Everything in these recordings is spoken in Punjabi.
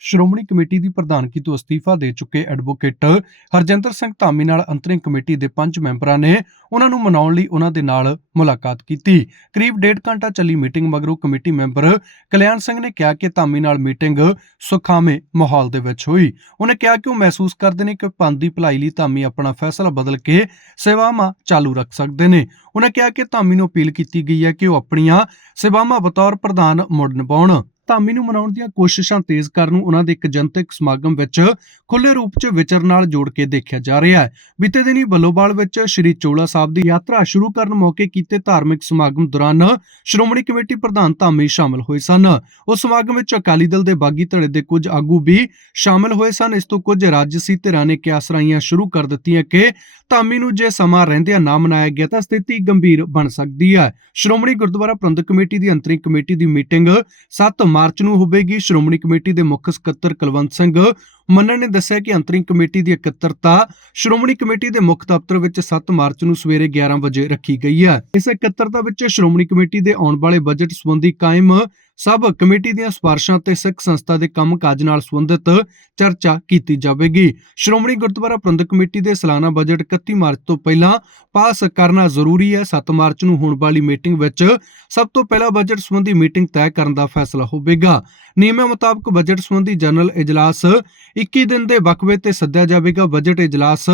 ਸ਼੍ਰੋਮਣੀ ਕਮੇਟੀ ਦੀ ਪ੍ਰਧਾਨਗੀ ਤੋਂ ਅਸਤੀਫਾ ਦੇ ਚੁੱਕੇ ਐਡਵੋਕੇਟ ਹਰਜਿੰਦਰ ਸਿੰਘ ਧਾਮੀ ਨਾਲ ਅੰਤਰਿੰਗ ਕਮੇਟੀ ਦੇ ਪੰਜ ਮੈਂਬਰਾਂ ਨੇ ਉਹਨਾਂ ਨੂੰ ਮਨਾਉਣ ਲਈ ਉਹਨਾਂ ਦੇ ਨਾਲ ਮੁਲਾਕਾਤ ਕੀਤੀ। ਕਰੀਬ ਡੇਢ ਘੰਟਾ ਚੱਲੀ ਮੀਟਿੰਗ ਮਗਰੋਂ ਕਮੇਟੀ ਮੈਂਬਰ ਕਲਿਆਣ ਸਿੰਘ ਨੇ ਕਿਹਾ ਕਿ ਧਾਮੀ ਨਾਲ ਮੀਟਿੰਗ ਸੁਖਾਵੇਂ ਮਾਹੌਲ ਦੇ ਵਿੱਚ ਹੋਈ। ਉਹਨੇ ਕਿਹਾ ਕਿ ਉਹ ਮਹਿਸੂਸ ਕਰਦੇ ਨੇ ਕਿ ਪੰਥ ਦੀ ਭਲਾਈ ਲਈ ਧਾਮੀ ਆਪਣਾ ਫੈਸਲਾ ਬਦਲ ਕੇ ਸੇਵਾਵਾਂ ਚਾਲੂ ਰੱਖ ਸਕਦੇ ਨੇ। ਉਹਨੇ ਕਿਹਾ ਕਿ ਧਾਮੀ ਨੂੰ ਅਪੀਲ ਕੀਤੀ ਗਈ ਹੈ ਕਿ ਉਹ ਆਪਣੀਆਂ ਸੇਵਾਵਾਂ ਬਤੌਰ ਪ੍ਰਧਾਨ ਮੁੜ ਨਿਭਾਉਣ। ਧਾਮੀ ਨੂੰ ਮਨਾਉਣ ਦੀਆਂ ਕੋਸ਼ਿਸ਼ਾਂ ਤੇਜ਼ ਕਰਨ ਨੂੰ ਉਹਨਾਂ ਦੇ ਇੱਕ ਜਨਤਕ ਸਮਾਗਮ ਵਿੱਚ ਖੁੱਲੇ ਰੂਪ 'ਚ ਵਿਚਰ ਨਾਲ ਜੋੜ ਕੇ ਦੇਖਿਆ ਜਾ ਰਿਹਾ ਹੈ। ਬੀਤੇ ਦਿਨੀ ਬੱਲੋਬਾਲ ਵਿੱਚ ਸ੍ਰੀ ਚੋਲਾ ਸਾਹਿਬ ਦੀ ਯਾਤਰਾ ਸ਼ੁਰੂ ਕਰਨ ਮੌਕੇ ਕੀਤੇ ਧਾਰਮਿਕ ਸਮਾਗਮ ਦੌਰਾਨ ਸ਼੍ਰੋਮਣੀ ਕਮੇਟੀ ਪ੍ਰਧਾਨ ਧਾਮੀ ਸ਼ਾਮਲ ਹੋਏ ਸਨ। ਉਸ ਸਮਾਗਮ ਵਿੱਚ ਅਕਾਲੀ ਦਲ ਦੇ ਬਾਗੀ ਧੜੇ ਦੇ ਕੁਝ ਆਗੂ ਵੀ ਸ਼ਾਮਲ ਹੋਏ ਸਨ। ਇਸ ਤੋਂ ਕੁਝ ਰਾਜਸੀ ਧਿਰਾਂ ਨੇ ਕਿਆਸਰਾਈਆਂ ਸ਼ੁਰੂ ਕਰ ਦਿੱਤੀਆਂ ਕਿ ਧਾਮੀ ਨੂੰ ਜੇ ਸਮਾਂ ਰਹਿੰਦਿਆਂ ਨਾ ਮਨਾਇਆ ਗਿਆ ਤਾਂ ਸਥਿਤੀ ਗੰਭੀਰ ਬਣ ਸਕਦੀ ਹੈ। ਸ਼੍ਰੋਮਣੀ ਗੁਰਦੁਆਰਾ ਪ੍ਰਬੰਧਕ ਕਮੇਟੀ ਦੀ ਅੰਤਰਿਮ ਕਮੇਟੀ ਦੀ ਮੀਟਿੰਗ 7 ਮਾਰਚ ਨੂੰ ਹੋਵੇਗੀ। ਸ਼੍ਰੋਮਣੀ ਕਮੇਟੀ ਦੇ ਮੁੱਖ ਸਕੱਤਰ ਕੁਲਵੰਤ ਸਿੰਘ ਮੰਨਣ ਨੇ ਦੱਸਿਆ ਕਿ ਅੰਤਰਿੰਗ ਕਮੇਟੀ ਦੀ ਇਕੱਤਰਤਾ ਸ਼੍ਰੋਮਣੀ ਕਮੇਟੀ ਦੇ ਮੁੱਖ ਦਫ਼ਤਰ ਵਿੱਚ 7 ਮਾਰਚ ਨੂੰ ਸਵੇਰੇ 11 ਵਜੇ ਰੱਖੀ ਗਈ ਹੈ। ਇਸ ਇਕੱਤਰਤਾ ਵਿੱਚ ਸ਼੍ਰੋਮਣੀ ਕਮੇਟੀ ਦੇ ਆਉਣ ਵਾਲੇ ਬਜਟ ਸੰਬੰਧੀ ਕਾਇਮ ਸਭ ਕਮੇਟੀ ਦੀਆਂ ਸਿਫਾਰਸ਼ਾਂ ਤੇ ਸਿੱਖ ਸੰਸਥਾ ਦੇ ਕੰਮਕਾਜ ਨਾਲ ਸੰਬੰਧਿਤ ਚਰਚਾ ਕੀਤੀ ਜਾਵੇਗੀ। ਸ਼੍ਰੋਮਣੀ ਗੁਰਦੁਆਰਾ ਪ੍ਰਬੰਧਕ ਕਮੇਟੀ ਦੇ ਸਾਲਾਨਾ ਬਜਟ 31 ਮਾਰਚ ਤੋਂ ਪਹਿਲਾਂ ਪਾਸ ਕਰਨਾ ਜ਼ਰੂਰੀ ਹੈ। 7 ਮਾਰਚ ਨੂੰ ਹੋਣ ਵਾਲੀ ਮੀਟਿੰਗ ਵਿੱਚ ਸਭ ਤੋਂ ਪਹਿਲਾਂ ਬਜਟ ਸੰਬੰਧੀ ਮੀਟਿੰਗ ਤੈਅ ਕਰਨ ਦਾ ਫੈਸਲਾ ਹੋਵੇਗਾ। ਨਿਯਮਾਂ ਮੁਤਾਬਕ ਬਜਟ ਸੰਬੰਧੀ ਜਨਰਲ ਇਜਲਾਸ 21 ਦਿਨ ਦੇ ਵਕਫੇ ਤੇ ਸੱਦਿਆ ਜਾਵੇਗਾ। ਬਜਟ ਇਜਲਾਸ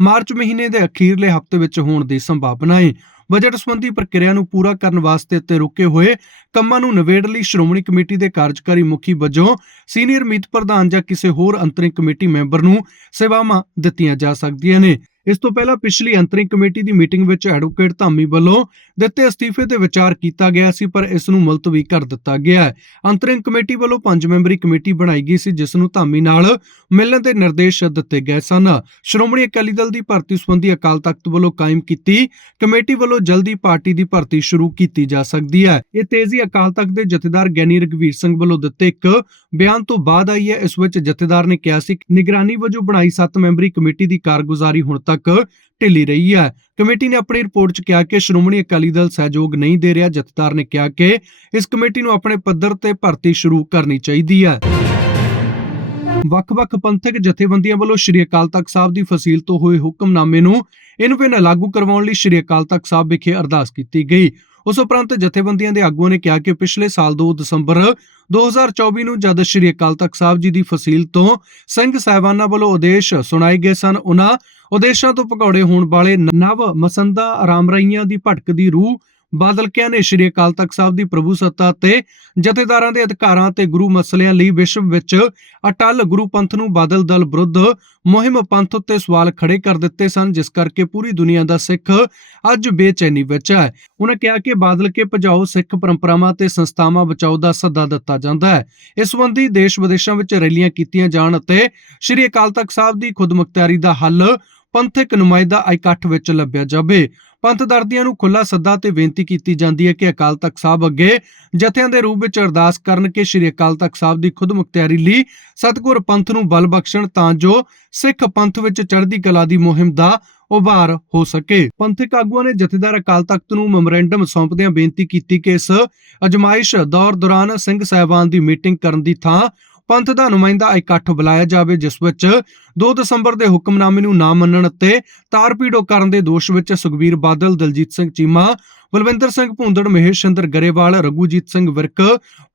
ਮਾਰਚ ਮਹੀਨੇ ਦੇ ਅਖੀਰਲੇ ਹਫ਼ਤੇ ਵਿੱਚ ਹੋਣ ਦੀ ਸੰਭਾਵਨਾ ਹੈ ਬਜਟ ਸੰਬੰਧੀ ਪ੍ਰਕਿਰਿਆ ਨੂੰ ਪੂਰਾ ਕਰਨ ਵਾਸਤੇ ਤੇ ਰੁਕੇ ਹੋਏ ਕੰਮਾਂ ਨੂੰ ਨਿਬੇੜ ਲਈ ਸ਼੍ਰੋਮਣੀ ਕਮੇਟੀ ਦੇ ਕਾਰਜਕਾਰੀ ਮੁਖੀ ਵਜੋਂ ਸੀਨੀਅਰ ਮੀਤ ਪ੍ਰਧਾਨ ਜਾਂ ਕਿਸੇ ਹੋਰ ਅੰਤਰਿਮ ਕਮੇਟੀ ਮੈਂਬਰ ਨੂੰ ਸੇਵਾਵਾਂ ਦਿੱਤੀਆਂ ਜਾ ਸਕਦੀਆਂ ਨੇ। ਇਸ ਤੋਂ ਪਹਿਲਾਂ ਪਿਛਲੀ ਅੰਤਰਿੰਗ ਕਮੇਟੀ ਦੀ ਮੀਟਿੰਗ ਵਿੱਚ ਐਡਵੋਕੇਟ ਧਾਮੀ ਵੱਲੋਂ ਦਿੱਤੇ ਅਸਤੀਫੇ ਤੇ ਵਿਚਾਰ ਕੀਤਾ ਗਿਆ ਸੀ, ਪਰ ਇਸ ਨੂੰ ਮੁਲਤਵੀ ਕਰ ਦਿੱਤਾ ਗਿਆ ਹੈ। ਅੰਤਰਿਮ ਕਮੇਟੀ ਵੱਲੋਂ ਪੰਜ ਮੈਂਬਰੀ ਕਮੇਟੀ ਬਣਾਈ ਗਈ ਸੀ, ਜਿਸ ਨੂੰ ਧਾਮੀ ਨਾਲ ਮਿਲਣ ਦੇ ਨਿਰਦੇਸ਼ ਦਿੱਤੇ ਗਏ ਸਨ। ਸ਼੍ਰੋਮਣੀ ਅਕਾਲੀ ਦਲ ਦੀ ਭਰਤੀ ਸੰਬੰਧੀ ਅਕਾਲ ਤਖਤ ਵੱਲੋਂ ਕਾਇਮ ਕੀਤੀ ਕਮੇਟੀ ਵੱਲੋਂ ਜਲਦੀ ਪਾਰਟੀ ਦੀ ਭਰਤੀ ਸ਼ੁਰੂ ਕੀਤੀ ਜਾ ਸਕਦੀ ਹੈ। ਇਹ ਤੇਜ਼ੀ ਅਕਾਲ ਤਖਤ ਦੇ ਜਥੇਦਾਰ ਗਿਆਨੀ ਰਗਵੀਰ ਸਿੰਘ ਵੱਲੋਂ ਦਿੱਤੇ ਇੱਕ ਬਿਆਨ ਤੋਂ ਬਾਅਦ ਆਈ ਹੈ। ਇਸ ਵਿੱਚ ਜਥੇਦਾਰ ਨੇ ਕਿਹਾ ਸੀ ਕਿ ਨਿਗਰਾਨੀ ਵਜੋਂ ਬਣਾਈ 7 ਮੈਂਬਰੀ ਕਮੇਟੀ ਦੀ ਕਾਰਗੁਜ਼ਾਰੀ ਹੁਣ ਤੱਕ ਢਿੱਲੀ ਰਹੀ ਹੈ। ਕਮੇਟੀ ਨੇ ਆਪਣੀ ਰਿਪੋਰਟ 'ਚ ਕਿਹਾ ਕਿ ਸ਼੍ਰੋਮਣੀ ਅਕਾਲੀ ਦਲ ਸਹਿਯੋਗ ਨਹੀਂ ਦੇ ਰਿਹਾ। ਜਥੇਦਾਰ ਨੇ ਕਿਹਾ ਕਿ ਇਸ ਕਮੇਟੀ ਨੂੰ ਆਪਣੇ ਪੱਧਰ ਤੇ ਭਰਤੀ ਸ਼ੁਰੂ ਕਰਨੀ ਚਾਹੀਦੀ ਹੈ। ਵੱਖ-ਵੱਖ ਪੰਥਕ ਜਥੇਬੰਦੀਆਂ ਵੱਲੋਂ ਸ਼੍ਰੀ ਅਕਾਲ ਤਖਤ ਸਾਹਿਬ ਦੀ ਫਸੀਲ ਤੋਂ ਹੋਏ ਹੁਕਮਨਾਮੇ ਨੂੰ ਇਨਵਿਨ ਲਾਗੂ ਕਰਵਾਉਣ ਲਈ ਸ਼੍ਰੀ ਅਕਾਲ ਤਖਤ ਸਾਹਿਬ ਵਿਖੇ ਅਰਦਾਸ ਕੀਤੀ ਗਈ। ਉਸ ਉਪਰੰਤ ਜਥੇਬੰਦੀਆਂ ਦੇ ਆਗੂਆਂ ਨੇ ਕਿਹਾ ਕਿ ਪਿਛਲੇ ਸਾਲ 2 ਦਸੰਬਰ 2024 ਨੂੰ ਜਦ ਸ਼੍ਰੀ ਅਕਾਲ ਤਖਤ ਸਾਹਿਬ ਜੀ ਦੀ ਫਸੀਲ ਤੋਂ ਸਿੰਘ ਸਾਹਿਬਾਨਾਂ ਵੱਲੋਂ ਆਦੇਸ਼ ਸੁਣਾਏ ਗਏ ਸਨ ਉਹਨਾਂ ਉਦੇਸ਼ਾਂ ਤੋਂ ਭਗੌੜੇ ਹੋਣ ਵਾਲੇ ਨਵ ਮਸੰਦਾ ਆਰਾਮ ਰਈਆਂ ਦੀ ਭਟਕਦੀ ਰੂਹ ਬਾਦਲਕਿਆਂ ਨੇ ਸ਼੍ਰੀ ਅਕਾਲ ਤਖਤ ਸਾਹਿਬ ਦੀ ਪ੍ਰਭੂ ਸੱਤਾ ਤੇ ਜਥੇਦਾਰਾਂ ਦੇ ਅਧਿਕਾਰਾਂ ਤੇ ਗੁਰੂ ਮਸਲਿਆਂ ਲਈ ਵਿਸ਼ਵ ਵਿੱਚ ਅਟਲ ਗੁਰੂ ਪੰਥ ਨੂੰ ਬਾਦਲ ਦਲ ਵਿਰੁੱਧ ਮੁਹਿੰਮ ਪੰਥ ਉੱਤੇ ਸਵਾਲ ਖੜੇ ਕਰ ਦਿੱਤੇ ਸਨ, ਜਿਸ ਕਰਕੇ ਪੂਰੀ ਦੁਨੀਆ ਦਾ ਸਿੱਖ ਅੱਜ ਬੇਚੈਨੀ ਵਿੱਚ ਹੈ। ਉਹਨਾਂ ਕਿਹਾ ਕਿ ਬਾਦਲ ਕੇ ਭਜਾਓ ਸਿੱਖ ਪਰੰਪਰਾਵਾਂ ਤੇ ਸੰਸਥਾਵਾਂ ਬਚਾਓ ਦਾ ਸੱਦਾ ਦਿੱਤਾ ਜਾਂਦਾ ਹੈ। ਇਸ ਸੰਬੰਧੀ ਦੇਸ਼ ਵਿਦੇਸ਼ਾਂ ਵਿੱਚ ਰੈਲੀਆਂ ਕੀਤੀਆਂ ਜਾਣ ਅਤੇ ਸ਼੍ਰੀ ਅਕਾਲ ਤਖਤ ਸਾਹਿਬ ਦੀ ਖੁਦਮੁਖਤਿਆਰੀ ਦਾ ਹੱਲ ਪੰਥਕ ਨੁਮਾਇੰਦਾ ਇਕੱਠ ਵਿੱਚ ਲੱਭਿਆ ਜਾਵੇ। ਪੰਥ ਦਰਦੀਆਂ ਨੂੰ ਖੁੱਲਾ ਸੱਦਾ ਤੇ ਬੇਨਤੀ ਕੀਤੀ ਜਾਂਦੀ ਹੈ ਕਿ ਅਕਾਲ ਤਖਤ ਸਾਹਿਬ ਅੱਗੇ ਜਥਿਆਂ ਦੇ ਰੂਪ ਵਿੱਚ ਅਰਦਾਸ ਕਰਨ ਕਿ ਸ਼੍ਰੀ ਅਕਾਲ ਤਖਤ ਸਾਹਿਬ ਦੀ ਖੁਦਮੁਖਤਿਆਰੀ ਲਈ ਸਤਿਗੁਰ ਪੰਥ ਨੂੰ ਬਲ ਬਖਸ਼ਣ ਤਾਂ ਜੋ ਸਿੱਖ ਪੰਥ ਵਿੱਚ ਚੜ੍ਹਦੀ ਕਲਾ ਦੀ ਮੁਹਿੰਮ ਦਾ ਉਭਾਰ ਹੋ ਸਕੇ। ਪੰਥਕ ਆਗੂਆਂ ਨੇ ਜਥੇਦਾਰ ਅਕਾਲ ਤਖਤ ਨੂੰ ਮੈਮੋਰੈਂਡਮ ਸੌਂਪਦਿਆਂ ਬੇਨਤੀ ਕੀਤੀ ਕਿ ਇਸ ਅਜਮਾਇਸ਼ ਦੌਰ ਦੌਰਾਨ ਸਿੰਘ ਸਾਹਿਬਾਨ ਦੀ ਮੀਟਿੰਗ ਕਰਨ ਦੀ ਥਾਂ ਪੰਥ ਦਾ ਨੁਮਾਇੰਦਾ ਇਕੱਠ ਬੁਲਾਇਆ ਜਾਵੇ, ਜਿਸ ਵਿੱਚ 2 ਦਸੰਬਰ ਦੇ ਹੁਕਮਨਾਮੇ ਨੂੰ ਨਾ ਮੰਨਣ ਅਤੇ ਤਾਰਪੀੜੋ ਕਰਨ ਦੇ ਦੋਸ਼ ਵਿੱਚ ਸੁਖਬੀਰ ਬਾਦਲ, ਦਲਜੀਤ ਸਿੰਘ ਚੀਮਾ, ਬਲਵਿੰਦਰ ਸਿੰਘ ਭੁੰਦੜ, ਮਹੇਸ਼ ਚੰਦਰ ਗਰੇਵਾਲ, ਰਘੂਜੀਤ ਸਿੰਘ ਵਿਰਕ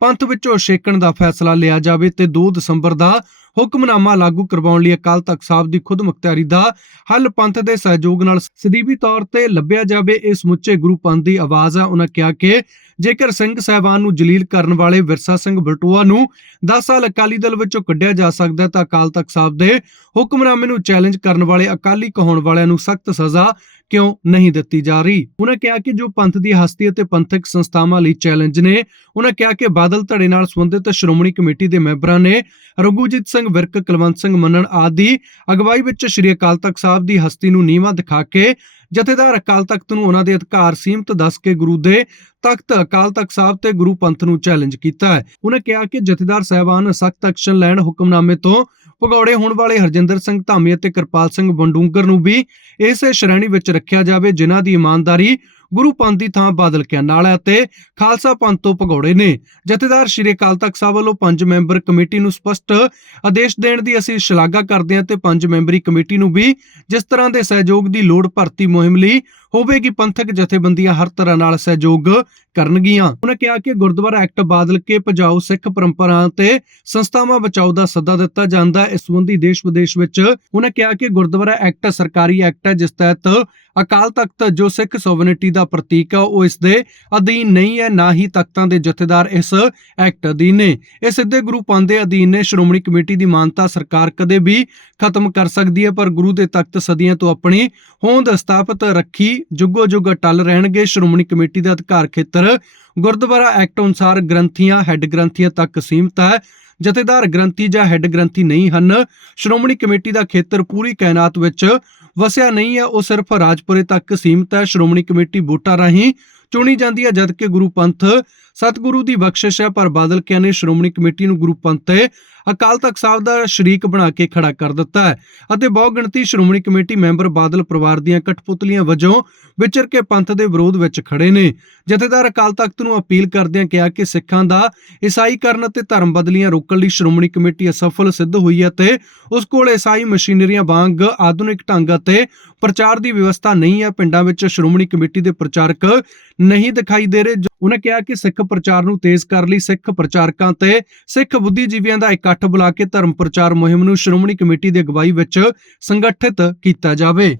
ਪੰਥ ਵਿੱਚੋਂ ਛੇਕਣ ਦਾ ਫੈਸਲਾ ਲਿਆ ਜਾਵੇ ਤੇ 2 ਦਸੰਬਰ ਦਾ ਹੁਕਮਨਾਮਾ ਲਾਗੂ ਕਰਵਾਉਣ ਲਈ ਅਕਾਲ ਤਖਤ ਸਾਹਿਬ ਦੀ ਖੁਦਮੁਖਤਿਆਰੀ ਦਾ ਹੱਲ ਪੰਥ ਦੇ ਸਹਿਯੋਗ ਨਾਲ ਸਦੀਵੀ ਤੌਰ ਤੇ ਲੱਭਿਆ ਜਾਵੇ ਇਹ ਸਮੁੱਚੇ ਗੁਰੂ ਪੰਥ ਦੀ ਆਵਾਜ਼ ਹੈ ਉਹਨਾਂ ਕਿਹਾ ਕਿ ਜੇਕਰ ਸਿੰਘ ਸਾਹਿਬਾਨ ਨੂੰ ਜਲੀਲ ਕਰਨ ਵਾਲੇ ਵਿਰਸਾ ਸਿੰਘ ਬਲਟੂਆ ਨੂੰ 10 ਸਾਲ ਅਕਾਲੀ ਦਲ ਵਿੱਚੋਂ ਕੱਢਿਆ ਜਾ ਸਕਦਾ ਹੈ ਤਾਂ ਅਕਾਲ ਤਖਤ ਸਾਹਿਬ ਦੇ ਹੁਕਮਨਾਮੇ ਨੂੰ ਚੈਲੰਜ ਕਰਨ ਵਾਲੇ, ਅਕਾਲੀ ਕਹਾਉਣ ਵਾਲਿਆਂ ਨੂੰ ਸਖਤ ਸਜ਼ਾ ਕਿਉਂ ਨਹੀਂ ਦਿੱਤੀ ਜਾ ਰਹੀ? ਉਹਨਾਂ ਕਿਹਾ ਕਿ ਜੋ ਪੰਥ ਦੀ ਹਸਤੀ ਅਤੇ ਪੰਥਕ ਸੰਸਥਾਵਾਂ ਲਈ ਚੈਲੰਜ ਨੇ, ਉਹਨਾਂ ਕਿਹਾ ਕਿ ਬਾਦਲ ਧੜੇ ਨਾਲ ਸੰਬੰਧਿਤ ਸ਼੍ਰੋਮਣੀ ਕਮੇਟੀ ਦੇ ਮੈਂਬਰਾਂ ਨੇ ਰਘੂਜੀਤ ਸਿੰਘ ਵਿਰਕ, ਕੁਲਵੰਤ ਸਿੰਘ ਮੰਨਣ ਆਦਿ ਅਗਵਾਈ ਵਿੱਚ ਸ਼੍ਰੀ ਅਕਾਲ ਤਖਤ ਸਾਹਿਬ ਦੀ ਹਸਤੀ ਨੂੰ ਨੀਵਾਂ ਦਿਖਾ ਕੇ ਜਥੇਦਾਰ ਅਕਾਲ ਤਖਤ ਨੂੰ ਉਹਨਾਂ ਦੇ ਅਧਿਕਾਰ ਸੀਮਤ ਦੱਸ ਕੇ ਗੁਰੂ ਦੇ ਤਖਤ ਅਕਾਲ ਤਖਤ ਸਾਹਿਬ ਤੇ ਗੁਰੂ ਪੰਥ ਨੂੰ ਚੈਲੰਜ ਕੀਤਾ ਹੈ। ਉਹਨਾਂ ਕਿਹਾ ਕਿ ਜਥੇਦਾਰ ਸਾਹਿਬਾਨ ਸਖਤ ਐਕਸ਼ਨ ਲੈਣ ਹੁਕਮਨਾਮੇ ਤੋਂ ਭਗੌੜੇ ਹੋਣ ਵਾਲੇ ਹਰਜਿੰਦਰ ਸਿੰਘ ਧਾਮੀ ਅਤੇ ਕਿਰਪਾਲ ਸਿੰਘ ਬੰਡੂੰਗਰ ਨੂੰ ਵੀ ਇਸੇ ਸ਼੍ਰੇਣੀ ਵਿੱਚ ਰੱਖਿਆ ਜਾਵੇ, ਜਿਨ੍ਹਾਂ ਦੀ ਇਮਾਨਦਾਰੀ ਗੁਰੂ ਪੰਥ ਦੀ ਥਾਂ ਬਾਦਲ ਕਿਆਂ ਹੈ ਅਤੇ ਖਾਲਸਾ ਪੰਥ ਤੋਂ ਭਗੌੜੇ ਨੇ। ਜਥੇਦਾਰ ਸ਼੍ਰੀ ਅਕਾਲ ਤਖਤ ਸਾਹਿਬ ਵੱਲੋਂ ਪੰਜ ਮੈਂਬਰ ਕਮੇਟੀ ਨੂੰ ਸਪਸ਼ਟ ਆਦੇਸ਼ ਦੇਣ ਦੀ ਅਸੀਂ ਸ਼ਲਾਘਾ ਕਰਦੇ ਹਾਂ ਤੇ ਪੰਜ ਮੈਂਬਰੀ ਕਮੇਟੀ ਨੂੰ ਵੀ ਜਿਸ ਤਰ੍ਹਾਂ ਦੇ ਸਹਿਯੋਗ ਦੀ ਲੋੜ ਭਰਤੀ ਮੁਹਿੰਮ ਲਈ ਹੋਵੇਗੀ, ਪੰਥਕ ਜਥੇਬੰਦੀਆਂ ਹਰ ਤਰ੍ਹਾਂ ਨਾਲ ਸਹਿਯੋਗ ਕਰਨਗੀਆਂ। ਉਹਨਾਂ ਕਿਹਾ ਕਿ ਗੁਰਦੁਆਰਾ ਐਕਟ ਬਾਦਲ ਕੇ ਪਜਾਓ ਸਿੱਖ ਪਰੰਪਰਾ ਤੇ ਸੰਸਥਾਵਾਂ ਬਚਾਓ ਦਾ ਸੱਦਾ ਦਿੱਤਾ ਜਾਂਦਾ। ਹੈ ਇਸ ਸੰਬੰਧੀ ਦੇਸ਼ ਵਿਦੇਸ਼ ਵਿੱਚ ਉਹਨਾਂ ਕਿਹਾ ਕਿ ਗੁਰਦੁਆਰਾ ਐਕਟ ਸਰਕਾਰੀ ਐਕਟ ਹੈ, ਜਿਸ ਤਹਿਤ ਅਕਾਲ ਤਖਤ ਜੋ ਸਿੱਖ ਸੋਵਰਨਿਟੀ ਦਾ ਪ੍ਰਤੀਕ ਹੈ ਉਹ ਇਸ ਦੇ ਅਧੀਨ ਨਹੀਂ ਹੈ, ਨਾ ਹੀ ਤਖਤਾਂ ਦੇ ਜਥੇਦਾਰ ਇਸ ਐਕਟ ਅਧੀਨ ਨੇ। ਇਹ ਸਿੱਧੇ ਗੁਰੂ ਪੰਥ ਦੇ ਅਧੀਨ ਨੇ। ਸ਼੍ਰੋਮਣੀ ਕਮੇਟੀ ਦੀ ਮਾਨਤਾ ਸਰਕਾਰ ਕਦੇ ਵੀ ਖਤਮ ਕਰ ਸਕਦੀ ਹੈ, ਪਰ ਗੁਰੂ ਦੇ ਤਖਤ ਸਦੀਆਂ ਤੋਂ ਆਪਣੀ ਹੋਂਦ ਸਥਾਪਿਤ ਰੱਖੀ ਜੁਗੋ ਜੁਗ ਅਟਲ ਰਹਿਣਗੇ। ਸ਼੍ਰੋਮਣੀ ਕਮੇਟੀ ਦਾ ਅਧਿਕਾਰ ਖੇਤਰ ਗੁਰਦੁਆਰਾ ਐਕਟ ਅਨੁਸਾਰ ਗ੍ਰੰਥੀਆਂ, ਹੈੱਡ ਗ੍ਰੰਥੀਆਂ ਤੱਕ ਸੀਮਤ ਹੈ। ਜਥੇਦਾਰ ਗ੍ਰੰਥੀ ਜਾਂ ਹੈੱਡ ਗ੍ਰੰਥੀ ਨਹੀਂ ਹਨ। ਸ਼੍ਰੋਮਣੀ ਕਮੇਟੀ ਦਾ ਖੇਤਰ ਪੂਰੀ ਕਾਇਨਾਤ ਵਿੱਚ ਵਸਿਆ ਨਹੀਂ ਹੈ। ਉਹ ਸਿਰਫ ਰਾਜਪੁਰੇ ਤੱਕ ਸੀਮਤ ਹੈ। ਸ਼੍ਰੋਮਣੀ ਕਮੇਟੀ ਵੋਟਾਂ ਰਾਹੀਂ ਚੁਣੀ ਜਾਂਦੀ ਹੈ, ਜਦਕਿ ਗੁਰੂ ਪੰਥ ਸਤਿਗੁਰੂ ਦੀ ਬਖਸ਼ਿਸ਼ ਹੈ, ਪਰ ਬਾਦਲ ਕਿਆ ਨੇ ਸ਼੍ਰੋਮਣੀ ਕਮੇਟੀ ਨੂੰ ਗੁਰੂ ਪੰਥ ਤੇ ਅਕਾਲ ਤਖਤ ਸਾਹਿਬ ਦਾ ਸ਼ਰੀਕ ਬਣਾ ਕੇ ਖੜਾ ਕਰ ਦਿੱਤਾ ਹੈ ਅਤੇ ਬਹੁ ਗਿਣਤੀ ਸ਼੍ਰੋਮਣੀ ਕਮੇਟੀ ਮੈਂਬਰ ਬਾਦਲ ਪਰਿਵਾਰ ਦੀਆਂ ਕਠਪੁਤਲੀਆਂ ਵਜੋਂ ਵਿਚਰ ਕੇ ਪੰਥ ਦੇ ਵਿਰੋਧ ਵਿੱਚ ਖੜੇ ਨੇ। ਜਥੇਦਾਰ ਅਕਾਲ ਤਖਤ ਨੂੰ ਅਪੀਲ ਕਰਦਿਆਂ ਕਿਹਾ ਕਿ ਸਿੱਖਾਂ ਦਾ ਈਸਾਈਕਰਨ ਅਤੇ ਧਰਮ ਬਦਲੀਆਂ ਰੋਕਣ ਲਈ ਸ਼੍ਰੋਮਣੀ ਕਮੇਟੀ ਅਸਫਲ ਸਿੱਧ ਹੋਈ ਹੈ ਤੇ ਉਸ ਕੋਲ ਈਸਾਈ ਮਸ਼ੀਨਰੀਆਂ ਵਾਂਗ ਆਧੁਨਿਕ ਢੰਗ ਅਤੇ ਪ੍ਰਚਾਰ ਦੀ ਵਿਵਸਥਾ ਨਹੀਂ ਹੈ। ਪਿੰਡਾਂ ਵਿੱਚ ਸ਼੍ਰੋਮਣੀ ਕਮੇਟੀ ਦੇ ਪ੍ਰਚਾਰਕ ਨਹੀਂ ਦਿਖਾਈ ਦੇ ਰਹੇ ਉਹਨਾਂ ਕਿਹਾ ਕਿ ਸਿੱਖ ਪ੍ਰਚਾਰ ਨੂੰ ਤੇਜ਼ ਕਰਨ ਲਈ। ਸਿੱਖ ਪ੍ਰਚਾਰਕਾਂ ਤੇ ਸਿੱਖ ਬੁੱਧੀਜੀਵੀਆਂ ਦਾ ਇਕੱਠ ਬੁਲਾ ਕੇ ਧਰਮ ਪ੍ਰਚਾਰ ਮੁਹਿੰਮ ਨੂੰ ਸ਼੍ਰੋਮਣੀ ਕਮੇਟੀ ਦੀ ਅਗਵਾਈ ਵਿੱਚ ਸੰਗਠਿਤ ਕੀਤਾ ਜਾਵੇ।